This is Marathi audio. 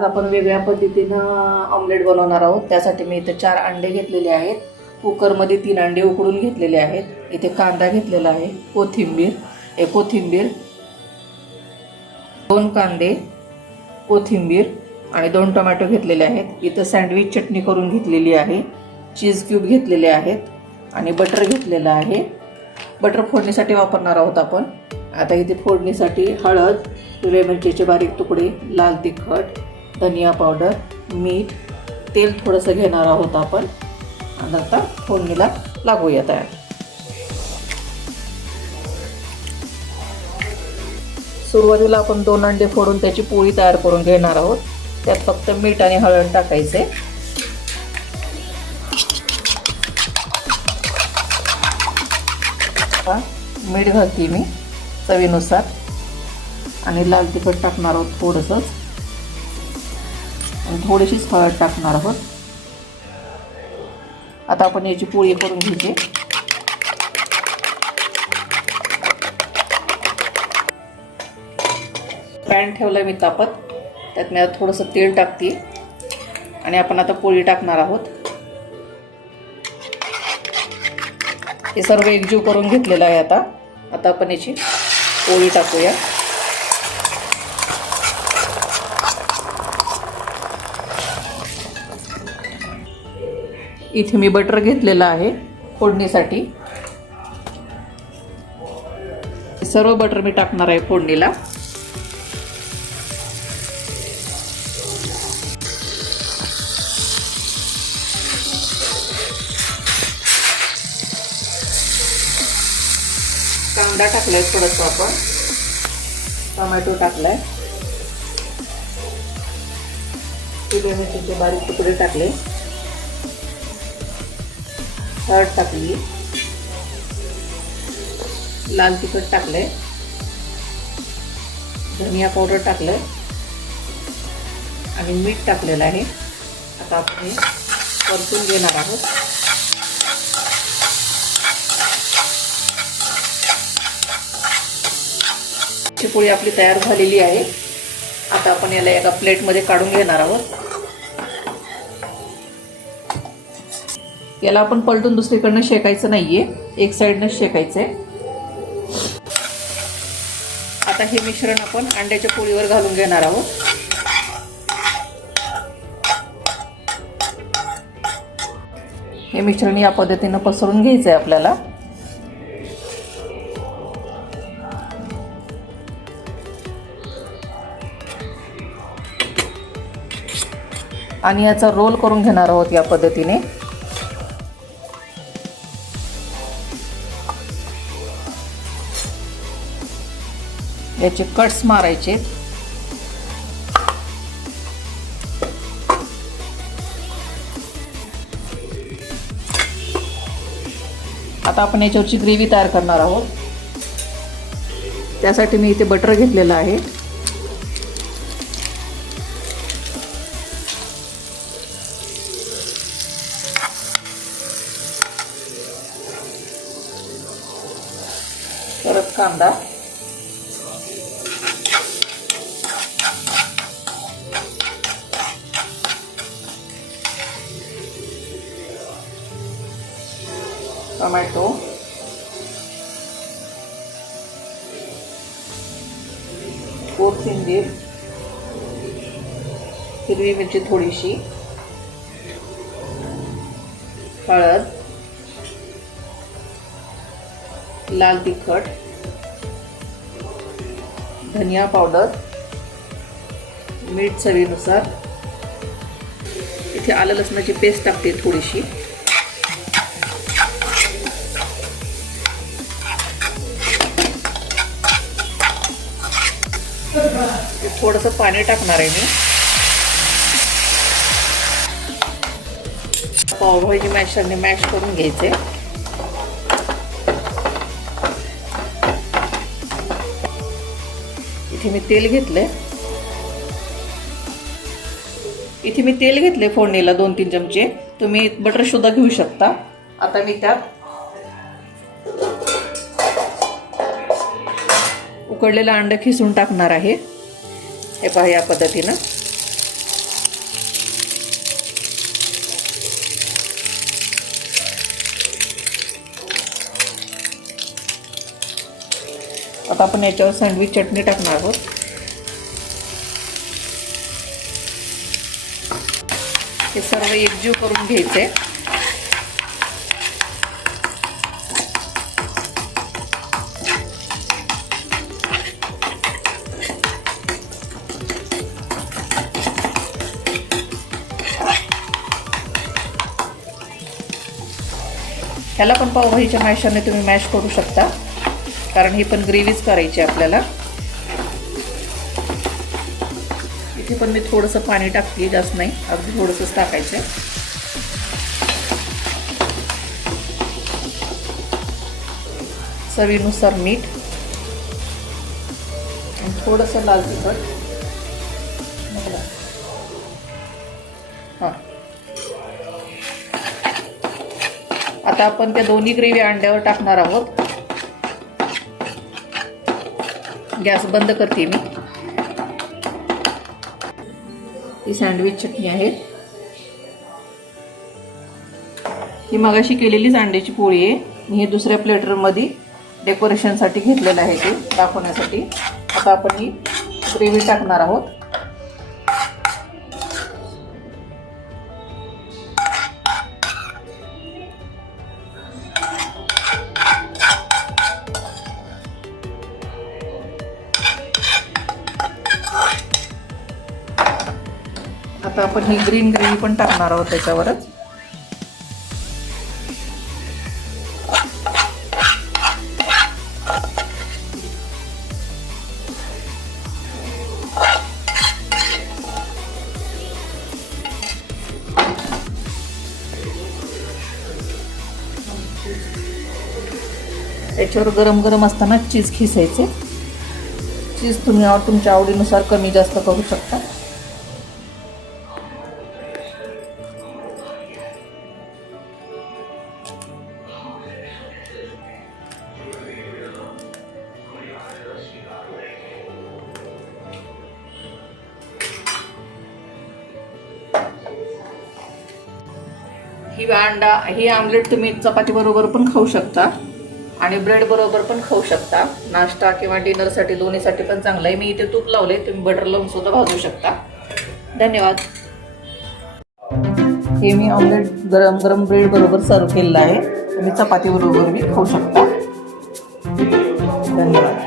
आज आपण वेगळ्या पद्धतीनं ऑमलेट बनवणार आहोत। त्यासाठी मी इथे 4 अंडे घेतलेले आहेत। कुकरमध्ये 3 अंडे उकडून घेतलेले आहेत। इथे कांदा घेतलेला आहे, कोथिंबीर, 2 कांदे, कोथिंबीर आणि 2 टोमॅटो घेतलेले आहेत। इथे सँडविच चटणी करून घेतलेली आहे, चीज क्यूब घेतलेले आहेत आणि बटर घेतलेलं आहे। बटर फोडणीसाठी वापरणार आहोत आपण। आता इथे फोडणीसाठी हळद, हिरव्या मिरचीचे बारीक तुकडे, लाल तिखट, धनिया पावडर, मीठ, तेल थोडंसं घेणार आहोत आपण आणि आता फोडणीला लागूया तयार। सुरुवातीला आपण 2 अंडे फोडून त्याची पोळी तयार करून घेणार आहोत। त्यात फक्त मीठ आणि हळद टाकायचे। मीठ घालते मी चवीनुसार आणि लाल तिखट टाकणार आहोत थोडंसंच आणि थोडीशीच हळद टाकणार आहोत। आता आपण याची पोळी करून घ्यायची। पॅन ठेवलं मी तापत, त्यात मी थोडंसं तेल टाकते आणि आपण आता पोळी टाकणार आहोत। हे सर्व एकजीव करून घेतलेलं आहे। आता आपण याची पोळी टाकूया। इथे मी बटर घेतलेलं आहे फोडणीसाठी। सर्व बटर मी टाकणार आहे फोडणीला। कांदा टाकलाय थोडंसं, आपण टोमॅटो टाकलाय, हिरव्या मिरचीचे बारीक तुकडे टाकले, हळद टाकली, लाल तिखट टाकले, धनिया पावडर टाकले आणि मीठ टाकलेलं आहे। आता आपण हे परतून घेणार आहोत। पोळी आपली तयार झालेली आहे। आता आपण याला एका प्लेटमध्ये काढून घेणार आहोत। याला आपण पलटून दुसरीकडनं शेकायचं नाहीये, एक साईडनं शेकायचंय। आता हे मिश्रण आपण अंड्याच्या पोळीवर घालून घेणार आहोत। हे मिश्रण या पद्धतीनं पसरून घ्यायचंय आपल्याला। आणि याचा रोल करून घेणार आहोत या पद्धतीने। याचे कट्स मारायचे। आता आपण याच्यावरची ग्रेव्ही तयार करणार आहोत। त्यासाठी मी इथे बटर घेतलेलं आहे। परत कांदा, टोमॅटो, कोथिंबीर, हिरवी मिरची थोडीशी, हळद, लाल तिखट, धनिया पावडर, मीठ चवीनुसार। इथे आलं लसणाची पेस्ट टाकते थोडीशी। थोडंसं पाणी टाकणार आहे मी। पावभाजी मॅशरने मॅश करून घ्यायचे। इथे मी तेल घेतले फोडणीला 2-3 चमचे। तुम्ही बटर सुद्धा घेऊ शकता। आता मी त्यात उकडलेलं अंड खिसून टाकणार आहे। हे पहा या पद्धतीनं आता आपण याच्यावर सँडविच चटणी टाकणार आहोत. हे सर्व एकजीव करून घ्यायचे. ह्याला पण पावभाजीच्या मॅशरने तुम्ही मॅश करू शकता, कारण ही पण ग्रेव्हीच करायची आपल्याला. इथे पण मी थोडंसं पाणी टाकते, जास्त नाही, अगदी थोडंसंच टाकायचं. चवीनुसार मीठ आणि थोडंसं लाल तिखट. हां, आता आपण त्या दोन्ही ग्रेव्ही अंड्यावर टाकणार आहोत. गॅस बंद करते मी. ही सँडविच चटणी आहे. ही मगाशी केलेलीच अंड्याची पोळी आहे. मी हे दुसऱ्या प्लेटरमध्ये डेकोरेशनसाठी घेतलेलं आहे, ते दाखवण्यासाठी. आता आपण ही ग्रेव्ही टाकणार आहोत. आता आपण ही ग्रीन ग्रेव्ही पण टाकणार आहोत त्याच्यावरच. त्याच्यावर गरम गरम असताना चीज खिसायचे. चीज तुम्ही तुमच्या आवडीनुसार कमी जास्त करू शकता. ही आमलेट तुम्ही चपाती बरोबर पण खाऊ शकता आणि ब्रेड बरोबर पण खाऊ शकता. नाश्ता किंवा डिनरसाठी दोन्हीसाठी पण चांगलं आहे. मी इथे तूप लावले, तुम्ही बटर लावून सुद्धा भाजू शकता. धन्यवाद. हे मी ऑमलेट गरम गरम ब्रेड बरोबर सर्व केलेलं आहे. तुम्ही चपाती बरोबर मी खाऊ शकता. धन्यवाद.